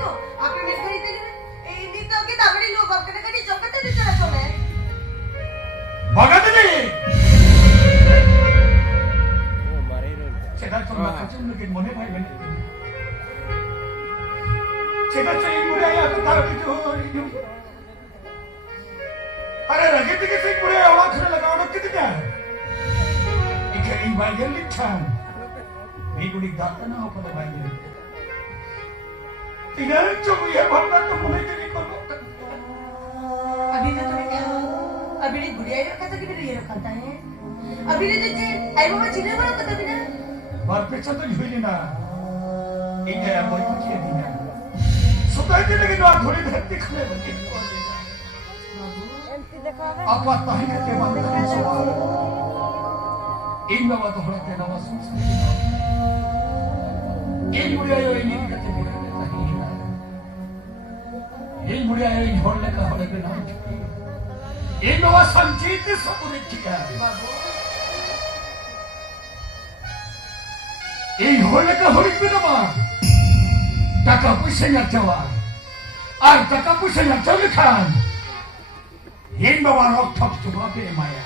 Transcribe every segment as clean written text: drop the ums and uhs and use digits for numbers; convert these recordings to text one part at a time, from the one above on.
तो आपने मिस करी थी ini तो kita beri lu bab kena kadi joket tu cara come Bhagat ji 제가 좀 막좀 이렇게 모네 봐야 되네 제가 저 인물이야 그 다른 저 अरे रगत के से पूरे आवाज सुनने लगा और कितने एक इन भाई ये लिखा ये गुड़ी दाता ना हो पता भाई ये तीन जो ये भावना तो मुझे नहीं करो अभी तो तुम्हें क्या अभी ने गुड़िया रखा था कि मेरे ये रखा था है अभी ने तुझे आई बाबा चिल्ले वाला कदा बिना बार पेचा तो हुई ना इन्हें अब कोई कुछ नहीं है सुधार के लगे ना थोड़ी देर दिखने लगी apa tahi ke tema tadi soal inna wa tohra te nama sus in muriayo ini kate mira tahi in muriayo in holle ka holle ke na in wa sanjit saturi kiya in holle ka holle ke na taka puisa nya jawa ar taka puisa nya jawa kan Yen bawa rok top tu berapa emaya?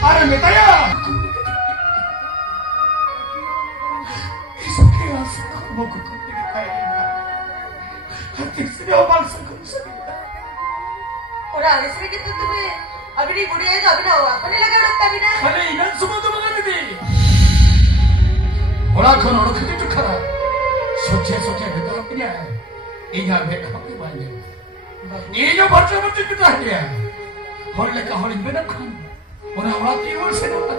Ada metaya. Isoknya sekarang mau kau kaya. Hati sini orang sekarang. Orang ini sedikit tu tu अभी नहीं गुड़िया तो अभी ना हुआ कौन लगा रखता अभी ना अरे इधर सुबह तो बना नहीं थी orang kan orang kerja tu kara सोचे बेटा अपने है इन्हें बेटा अपने बांधे ये जो बच्चे कितना है होले का होले में ना खान और हमारा तीन से ना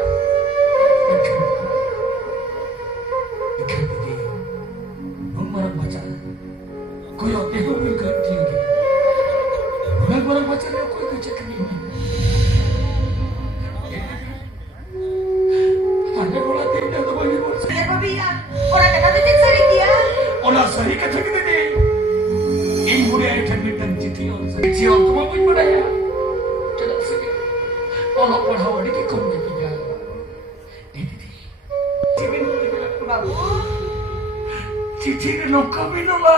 इकट्ठे नंबर बचा कोई होते हो भी करती होगी नंबर बचा ने कोई कुछ नहीं हमें बोला तीन तो बोली बोल देखो भैया और कथा तो चेक सही किया और सही कथा कितने दी इन बुरे आइटम में तंजीती और सही और तुम्हें कुछ बनाया चलो सही और पढ़ाओ वाली की कौन देखी जा दीदी चिबिन बाबू चिची ने लोग कभी न ला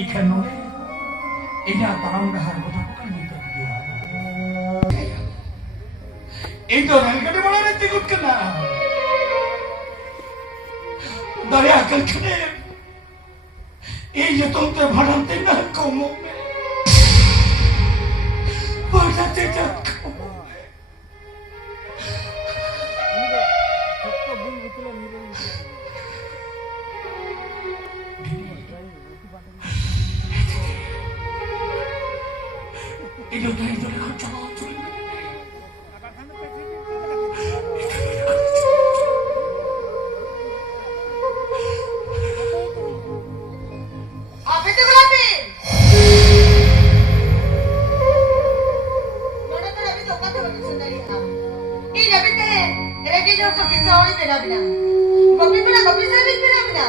ikan nore ini tarang dahar kota bukan itu dia itu orang yang mana nanti ikut kena dari akal kene ini tuh te bharan tinggal kamu pada tidak kamu itu dengan cara apa itu gulapi mana tu lebih tu kata betul sendiri ini lebih tu regi jauh ke kisah orang beda beda kopi saya beda beda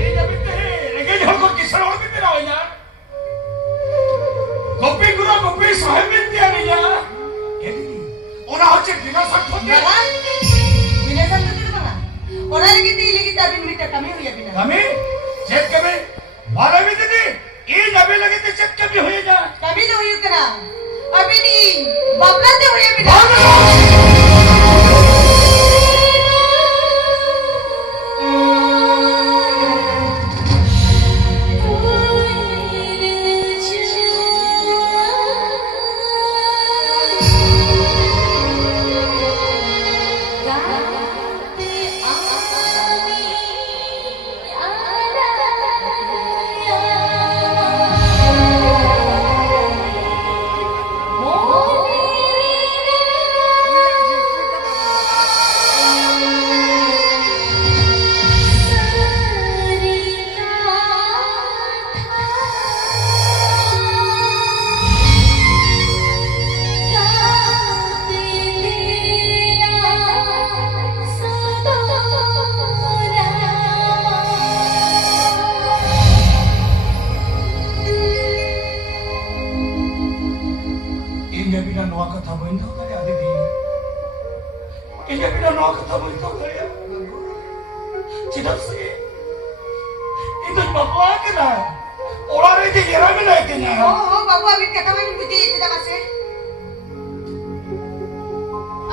ini lebih tu regi jauh ke kisah orang beda beda kopi sahib dia ni ya orang macam bina sakit dia bina sakit tu mana orang lagi tapi minta kami huya bina kami cek kami mana minta ni ini nabi lagi tu cek kami huya ya kami tu huya kena अभी नहीं बाबला ते हुए बिना India bila noa kata bain tahu tadi ada di. India bila noa kata bain tahu tadi. Tidak sih. Itu bapak kena. Orang itu kira bila kena. Oh, babu abin kata main budi tidak masih.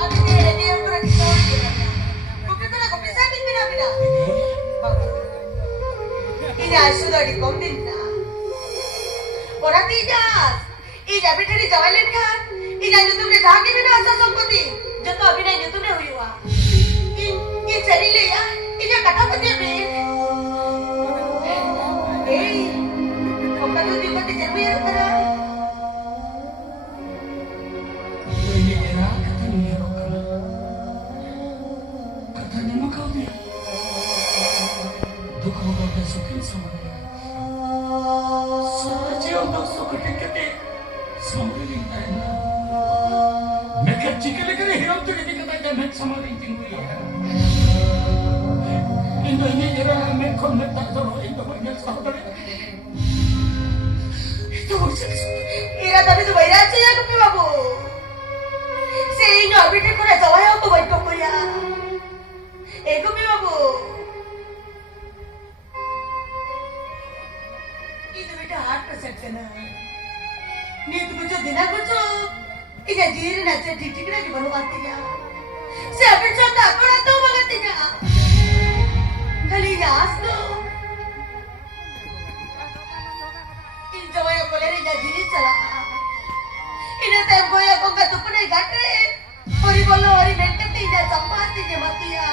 Abin dia pura kita. Bukan tu nak bisa abin bila. Babu. Ini sudah di kondin na. Orang tidak. Ini abin tadi jawalin kan. Ini YouTube ni jangan bila asal sempati. Jatuh abin ni YouTube ni huiwa. Ini cari le ya. Ini kata pati abin. Kau kata dia pati cari ya kata. Ini era kata ni era kata. Kata ni makau ni. Duka bagai sukin sama dia. Saja untuk sukin kete. Sama dia ni. Mereka jika lekar hidup tu kita kata jangan sama dia tinggi. Ini era mereka nak tahu itu banyak sahaja. Itu macam. Ira tapi tu bayar aja ya kami babu. Sehingga abin ni kena jawab yang tu baik tu ya. Kami babu. Itu benda hard percent kena. Ni tu macam dina macam. Ini diri nanti titik lagi baru matinya. Siapa cakap apa nak tahu mengatinya? Kali yas tu. Ini jawab yang boleh ni jadi cala. Ini tempo yang kau kata pun ni gatre. Hari bolo hari mentet ni jadi sampai ni mati ya.